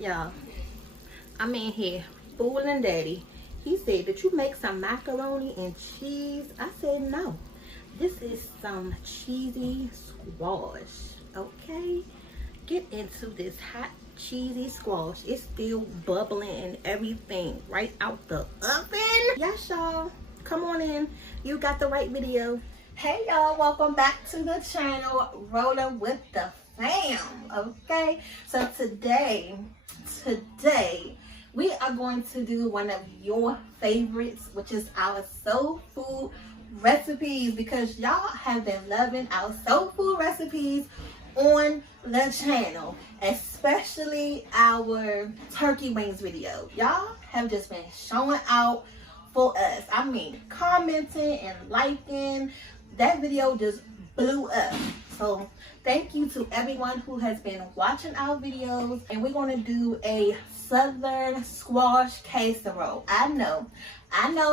Y'all, I'm in here fooling daddy. He said, did you make some macaroni and cheese? I said, no. This is some cheesy squash, okay? Get into this hot cheesy squash. It's still bubbling and everything right out the oven. Yes, y'all. Come on in. You got the right video. Hey, y'all. Welcome back to the channel, Rolling with the Fam, okay? So today, we are going to do one of your favorites, which is our soul food recipes, because y'all have been loving our soul food recipes on the channel, especially our turkey wings video. Y'all have just been showing out for us. I mean, commenting and liking. That video just blew up. So thank you to everyone who has been watching our videos. And we're going to do a southern squash casserole. I know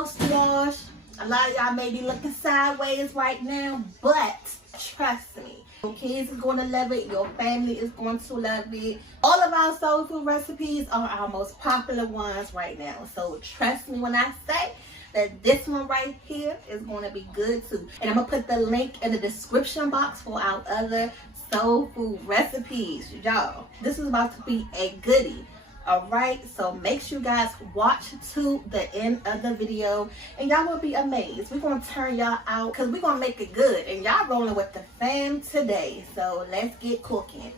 squash. A lot of y'all may be looking sideways right now, but trust me, your kids is going to love it. Your family is going to love it. All of our soul food recipes are our most popular ones right now. So trust me when I say that this one right here is going to be good too. And I'm going to put the link in the description box for our other soul food recipes. Y'all, this is about to be a goodie. Alright, so make sure you guys watch to the end of the video and y'all will be amazed. We're going to turn y'all out because we're going to make it good. And y'all rolling with the fam today. So let's get cooking.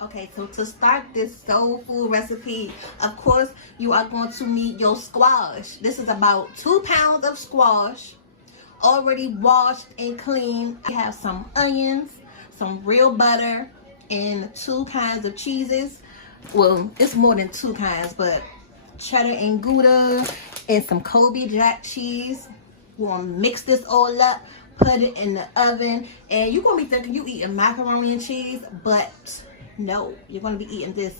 Okay, so to start this soul food recipe, of course, you are going to need your squash. This is about 2 pounds of squash, already washed and cleaned. We have some onions, some real butter, and 2 kinds of cheeses. Well, it's more than 2 kinds, but cheddar and Gouda and some Kobe Jack cheese. We're going to mix this all up, put it in the oven, and you're going to be thinking you eating macaroni and cheese, but no, you're going to be eating this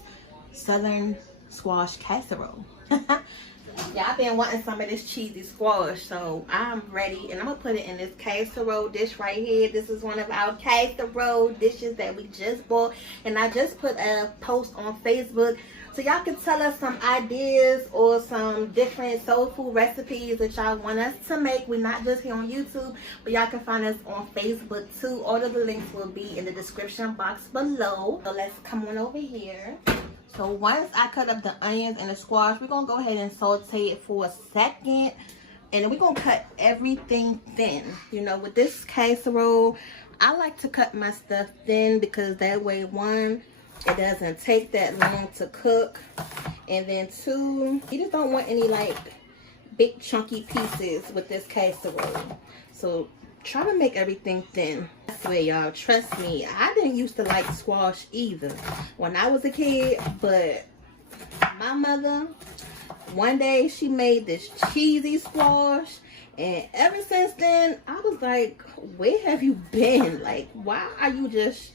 southern squash casserole. Yeah, I've been wanting some of this cheesy squash, so I'm ready. And I'm going to put it in this casserole dish right here. This is one of our casserole dishes that we just bought. And I just put a post on Facebook. So y'all can tell us some ideas or some different soul food recipes that y'all want us to make. We're not just here on YouTube, but y'all can find us on Facebook too. All of the links will be in the description box below. So let's come on over here. So once I cut up the onions and the squash, we're going to go ahead and saute it for a second. And then we're going to cut everything thin. You know, with this casserole, I like to cut my stuff thin because that way, 1, it doesn't take that long to cook. And then 2, you just don't want any like big chunky pieces with this casserole. So try to make everything thin. I swear, y'all, trust me, I didn't used to like squash either when I was a kid, but my mother, one day she made this cheesy squash, and ever since then I was like, where have you been? Like, why are you just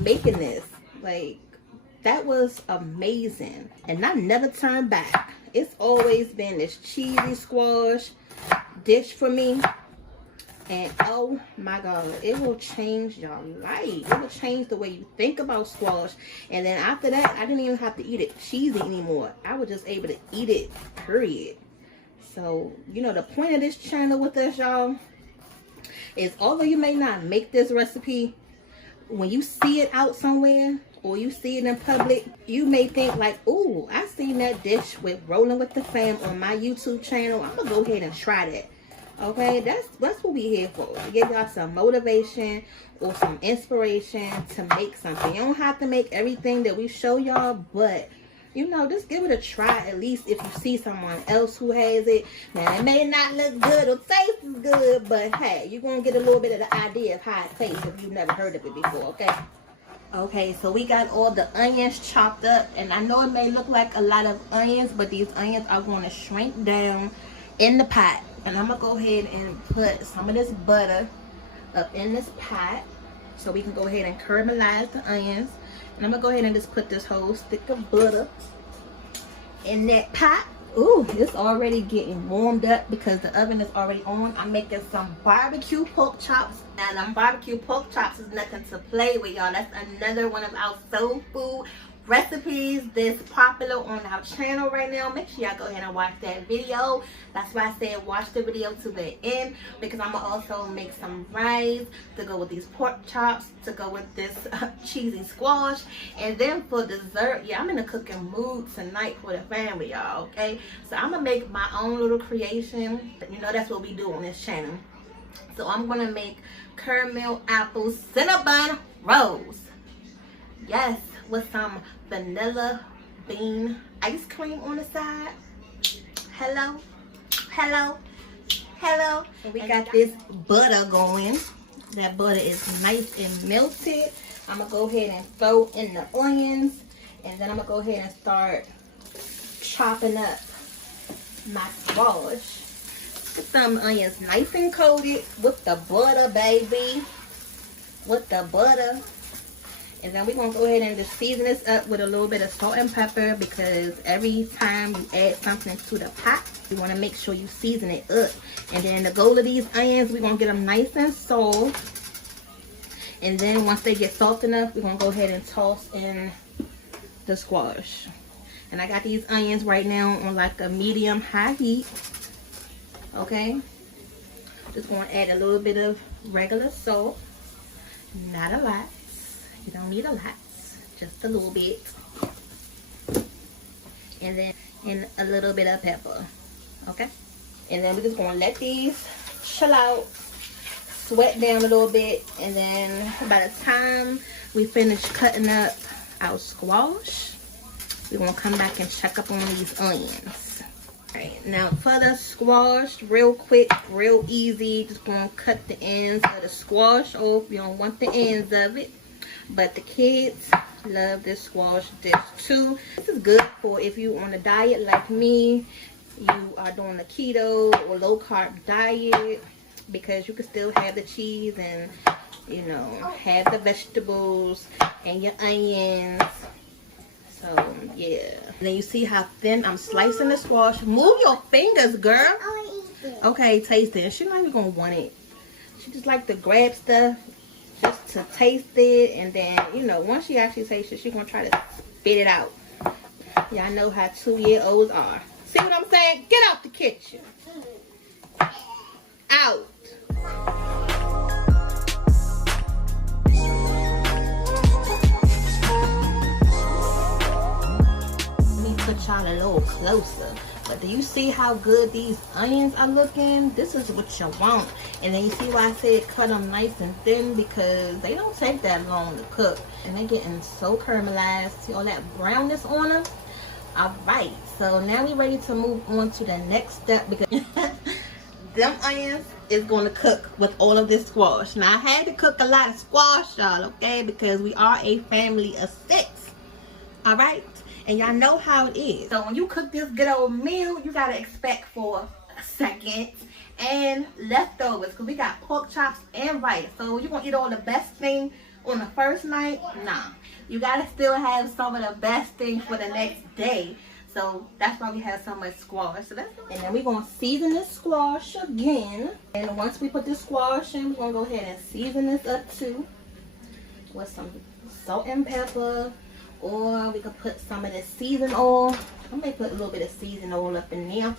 making this? Like, that was amazing, and I never turned back. It's always been this cheesy squash dish for me. And oh my God, it will change your life. It will change the way you think about squash. And then after that, I didn't even have to eat it cheesy anymore. I was just able to eat it, period. So, you know, the point of this channel with us, y'all, is although you may not make this recipe, when you see it out somewhere or you see it in public, you may think like, ooh, I seen that dish with Rolling with the Fam on my YouTube channel. I'm going to go ahead and try that. Okay, that's what we here for. To give y'all some motivation or some inspiration to make something. You don't have to make everything that we show y'all, but you know, just give it a try at least if you see someone else who has it. Now, it may not look good or taste as good, but hey, you're going to get a little bit of the idea of how it tastes if you've never heard of it before, okay? Okay, so we got all the onions chopped up, and I know it may look like a lot of onions, but these onions are going to shrink down in the pot. And I'm going to go ahead and put some of this butter up in this pot so we can go ahead and caramelize the onions. And I'm going to go ahead and just put this whole stick of butter in that pot. Ooh, it's already getting warmed up because the oven is already on. I'm making some barbecue pork chops. And barbecue pork chops is nothing to play with, y'all. That's another one of our soul food recipes that's popular on our channel right now. Make sure y'all go ahead and watch that video. That's why I said watch the video to the end, because I'm gonna also make some rice to go with these pork chops, to go with this cheesy squash. And then for dessert, yeah, I'm in a cooking mood tonight for the family, y'all. Okay, so I'm gonna make my own little creation. You know, that's what we do on this channel. So I'm gonna make caramel apple cinnamon rolls. Yes, with some vanilla bean ice cream on the side. Hello, hello, hello. And we got this butter going. That butter is nice and melted. I'm gonna go ahead and throw in the onions, and then I'm gonna go ahead and start chopping up my squash. Get some onions nice and coated with the butter, baby. With the butter. And then we're going to go ahead and just season this up with a little bit of salt and pepper, because every time you add something to the pot, you want to make sure you season it up. And then the goal of these onions, we're going to get them nice and soft. And then once they get soft enough, we're going to go ahead and toss in the squash. And I got these onions right now on like a medium high heat. Okay. Just going to add a little bit of regular salt. Not a lot. You don't need a lot, just a little bit. And then a little bit of pepper, okay? And then we're just gonna let these chill out, sweat down a little bit, and then by the time we finish cutting up our squash, we're gonna come back and check up on these onions. Alright, now for the squash, real quick, real easy, just gonna cut the ends of the squash off. You don't want the ends of it. But the kids love this squash dish too. This is good for if you on a diet like me, you are doing a keto or low carb diet, because you can still have the cheese and, you know, have the vegetables and your onions. So yeah. And then you see how thin I'm slicing the squash. Move your fingers, girl. Okay, taste it. She's not even gonna want it. She just like to grab stuff just to taste it, and then, you know, once she actually tastes it, she's gonna try to spit it out. Y'all know how 2-year-olds are. See what I'm saying? Get out the kitchen. Out. Let me put y'all a little closer. But do you see how good these onions are looking? This is what you want. And then you see why I said cut them nice and thin, because they don't take that long to cook. And they're getting so caramelized. See all that brownness on them? Alright, so now we're ready to move on to the next step, because them onions is going to cook with all of this squash. Now I had to cook a lot of squash, y'all, okay? Because we are a family of 6. Alright? And y'all know how it is. So when you cook this good old meal, you gotta expect for seconds and leftovers, because we got pork chops and rice. So you gonna eat all the best thing on the first night? Nah. You gotta still have some of the best things for the next day. So that's why we have so much squash. So that's, and then we're gonna season this squash again. And once we put this squash in, we're gonna go ahead and season this up too with some salt and pepper. Or we could put some of the seasoned oil. I may put a little bit of seasoned oil up in there.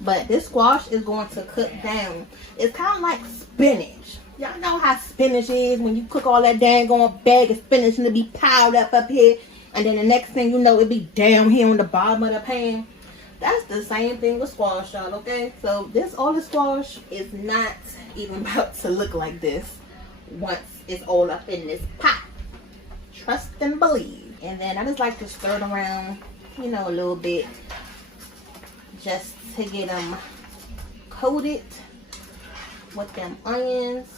But this squash is going to cook down. It's kind of like spinach. Y'all know how spinach is when you cook all that dang on bag of spinach and it be piled up here. And then the next thing you know, it be down here on the bottom of the pan. That's the same thing with squash, y'all, okay? So all the squash is not even about to look like this once it's all up in this pot. Trust and believe. And then I just like to stir it around, you know, a little bit, just to get them coated with them onions.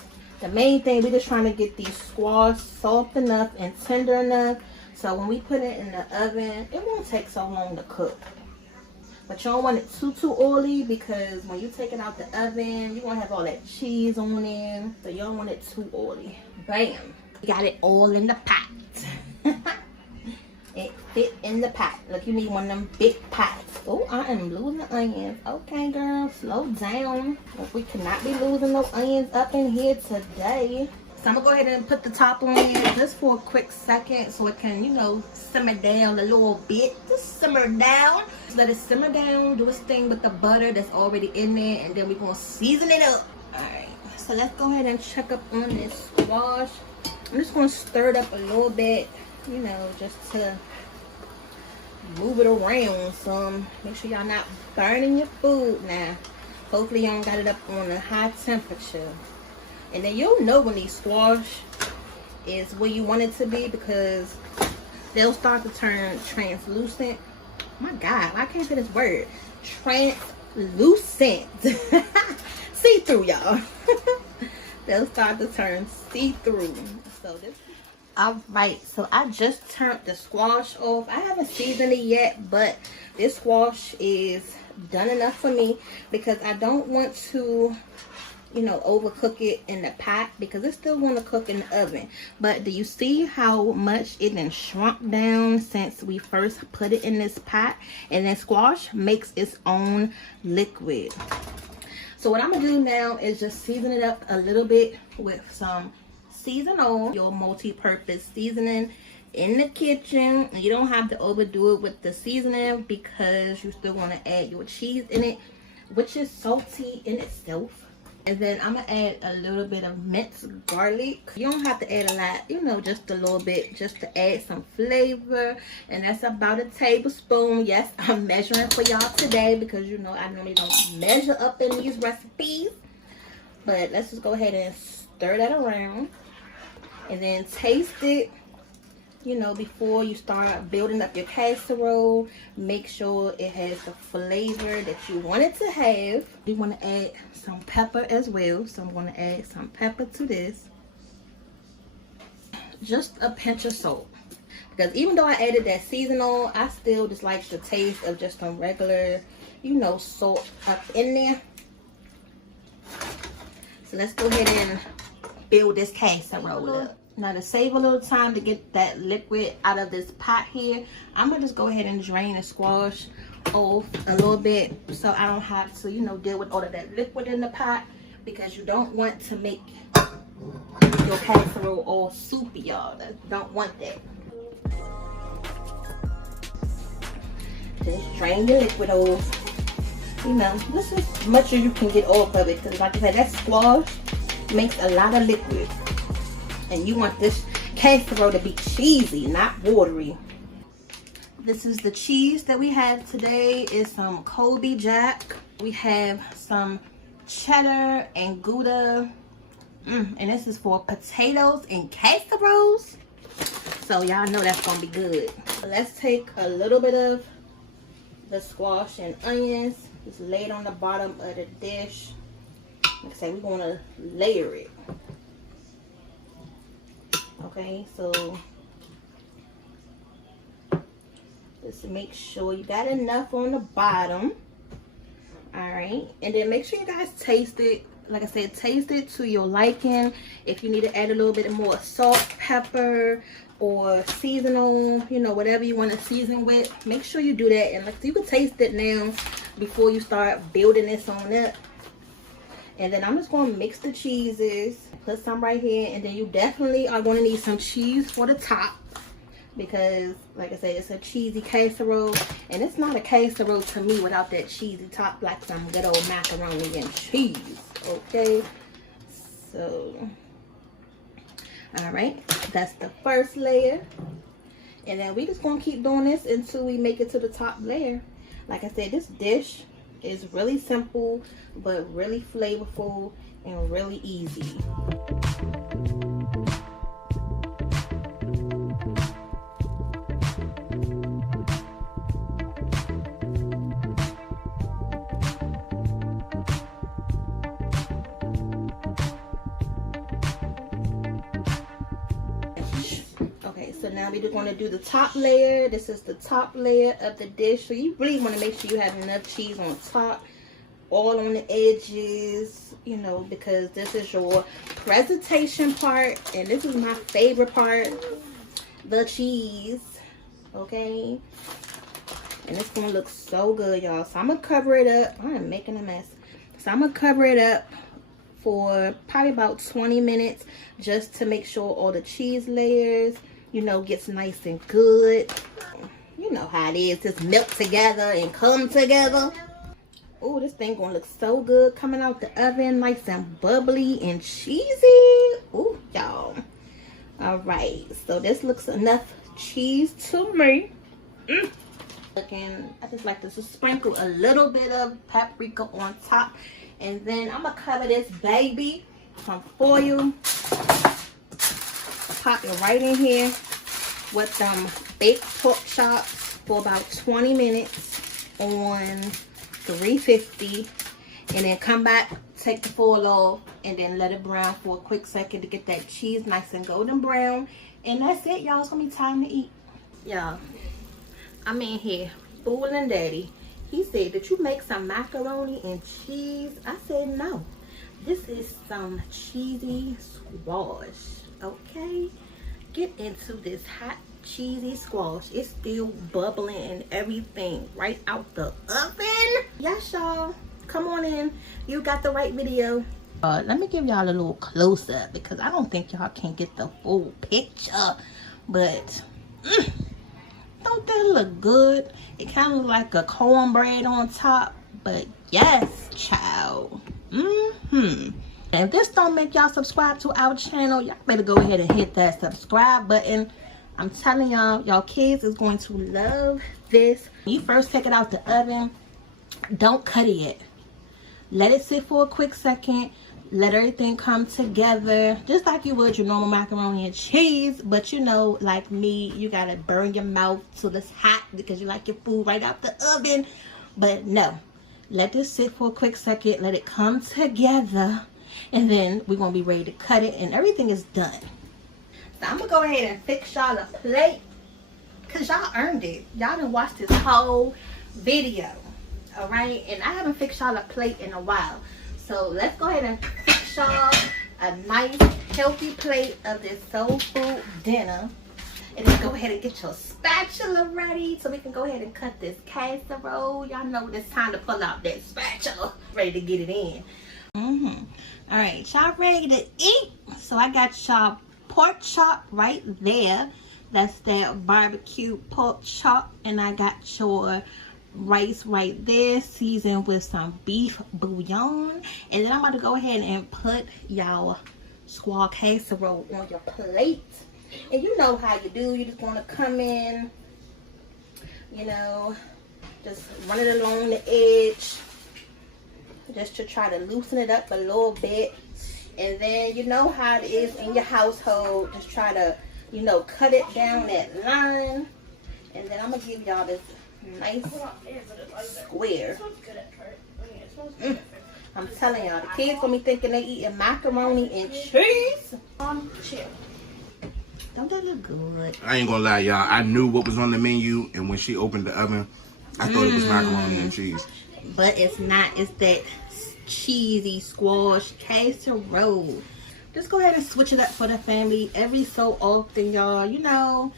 The main thing, we're just trying to get these squash soft enough and tender enough, so when we put it in the oven, it won't take so long to cook. But you don't want it too oily, because when you take it out the oven, you're going to have all that cheese on there. So you don't want it too oily. Bam. We got it all in the pot. It fit in the pot. Look, you need one of them big pots. Oh, I am losing the onions. Okay, girl, slow down. Look, we cannot be losing no onions up in here today. So I'm gonna go ahead and put the top on it just for a quick second so it can, you know, simmer down a little bit. Just simmer down. Just let it simmer down, do its thing with the butter that's already in there, and then we're gonna season it up. Alright, so let's go ahead and check up on this squash. I'm just gonna stir it up a little bit, you know, just to move it around some. Make sure y'all not burning your food now. Hopefully y'all got it up on a high temperature. And then you'll know when these squash is where you want it to be, because they'll start to turn translucent. My God, I can't say this word. Translucent. See-through, y'all. They'll start to turn see-through. So this. Alright, so I just turned the squash off. I haven't seasoned it yet, but this squash is done enough for me because I don't want to, you know, overcook it in the pot because it's still going to cook in the oven. But do you see how much it then shrunk down since we first put it in this pot? And then squash makes its own liquid. So what I'm going to do now is just season it up a little bit with some seasonal, your multi-purpose seasoning in the kitchen. You don't have to overdo it with the seasoning because you still want to add your cheese in it, which is salty in itself. And then I'm gonna add a little bit of minced garlic. You don't have to add a lot, you know, just a little bit, just to add some flavor. And that's about a tablespoon. Yes, I'm measuring for y'all today because, you know, I normally don't measure up in these recipes. But let's just go ahead and stir that around. And then taste it, you know, before you start building up your casserole. Make sure it has the flavor that you want it to have. You want to add some pepper as well. So I'm going to add some pepper to this. Just a pinch of salt. Because even though I added that seasonal, I still just like the taste of just some regular, you know, salt up in there. So let's go ahead and build this casserole up. Now to save a little time to get that liquid out of this pot here, I'm gonna just go ahead and drain the squash off a little bit so I don't have to, you know, deal with all of that liquid in the pot, because you don't want to make your casserole all soupy, y'all. Don't want that. Just drain the liquid off. You know, this is as much as you can get off of it, because like I said, that squash makes a lot of liquid. And you want this casserole to be cheesy, not watery. This is the cheese that we have today. Is some Colby Jack. We have some cheddar and Gouda. And this is for potatoes and casseroles. So y'all know that's gonna be good. So let's take a little bit of the squash and onions. Just lay it on the bottom of the dish. Like I say, we're gonna layer it. Okay, so just make sure you got enough on the bottom. All right, and then make sure you guys taste it. Like I said, taste it to your liking. If you need to add a little bit more salt, pepper, or seasonal, you know, whatever you want to season with, make sure you do that. And like, you can taste it now before you start building this on up. And then I'm just going to mix the cheeses. Put some right here. And then you definitely are going to need some cheese for the top. Because, like I said, it's a cheesy casserole. And it's not a casserole to me without that cheesy top, like some good old macaroni and cheese. Okay? So, alright. That's the first layer. And then we just going to keep doing this until we make it to the top layer. Like I said, this dish is really simple, but really flavorful and really easy. Okay, so now we're going to do the top layer. This is the top layer of the dish. So you really want to make sure you have enough cheese on top, all on the edges, you know, because this is your presentation part. And this is my favorite part, the cheese. Okay. And it's going to look so good, y'all. So I'm going to cover it up. I'm making a mess. So I'm going to cover it up for probably about 20 minutes just to make sure all the cheese layers, you know, gets nice and good. You know how it is, just melt together and come together. Oh, this thing gonna look so good coming out the oven, nice and bubbly and cheesy. Oh, y'all. All right, so this looks enough cheese to me. I just like to sprinkle a little bit of paprika on top, and then I'm gonna cover this baby some foil, pop it right in here with some baked pork chops for about 20 minutes on 350, and then come back, take the foil off, and then let it brown for a quick second to get that cheese nice and golden brown. And that's it, y'all. It's gonna be time to eat. Y'all, I'm in here fooling daddy. He said, did you make some macaroni and cheese? I said, no. This is some cheesy squash, okay? Get into this hot cheesy squash. It's still bubbling and everything right out the oven. Yes, y'all. Come on in. You got the right video. Let me give y'all a little close-up because I don't think y'all can get the full picture. But don't that look good? It kind of look like a cornbread on top. But yes, child. And if this don't make y'all subscribe to our channel, y'all better go ahead and hit that subscribe button. I'm telling y'all, y'all kids is going to love this. When you first take it out the oven, don't cut it yet. Let it sit for a quick second. Let everything come together just like you would your normal macaroni and cheese. But you know, like me, you gotta burn your mouth till it's hot because you like your food right out the oven. But no, let this sit for a quick second. Let it come together, and then we're gonna be ready to cut it, and everything is done. So I'm gonna go ahead and fix y'all a plate because y'all earned it. Y'all done watched this whole video, all right? And I haven't fixed y'all a plate in a while. So let's go ahead and fix y'all a nice healthy plate of this soul food dinner. And then go ahead and get your spatula ready so we can go ahead and cut this casserole. Y'all know it's time to pull out that spatula, ready to get it in. All right, y'all ready to eat? So I got y'all pork chop right there. That's that barbecue pork chop. And I got your rice right there, seasoned with some beef bouillon. And then I'm about to go ahead and put y'all squash casserole on your plate. And you know how you do. You just want to come in, you know, just run it along the edge just to try to loosen it up a little bit. And then you know how it is in your household. Just try to, you know, cut it down that line. And then I'm going to give y'all this nice square. I'm telling y'all, the kids gonna be thinking they eating macaroni and cheese. Don't that look good? I ain't gonna lie, y'all. I knew what was on the menu, and when she opened the oven, I thought it was macaroni and cheese. But it's not. It's that cheesy squash casserole. Just go ahead and switch it up for the family every so often, y'all. You know.